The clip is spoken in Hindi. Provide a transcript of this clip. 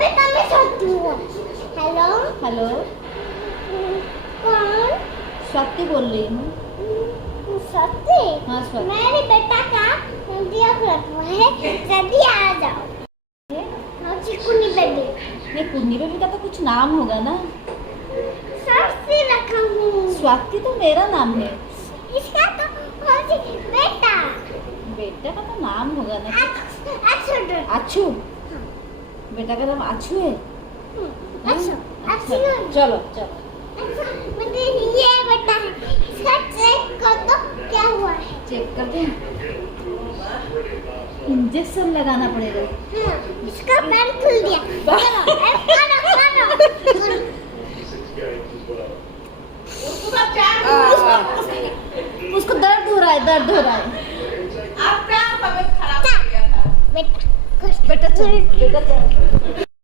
बेटा मैं स्वाति हूँ। हेलो हेलो, कौन? स्वाति बोल रही हूँ। स्वाति? हाँ स्वाति। मेरे बेटा का दिया हुआ है, जल्दी आ जाओ। हाँ चिकुनी बेबी। ये कुन्नी बेबी का तो कुछ नाम होगा ना। स्वाति रखा हूँ। स्वाति तो मेरा नाम है। इसका तो होती बेटा। बेटा का तो नाम होगा ना। अच्छो आछू। बेटा का नाम आछू है। अच्छो अच्छा, चलो चलो। मुझे ये बेटा है, इसका चेक कर दो क्या हुआ है। चेक कर दें। इंजेक्शन लगाना पड़ेगा। हाँ, इसका पैर खुल गया। चलो, करो। उसको दर्द हो रहा है, दर्द हो रहा है। बेटा बेटा चल, बेटा चल।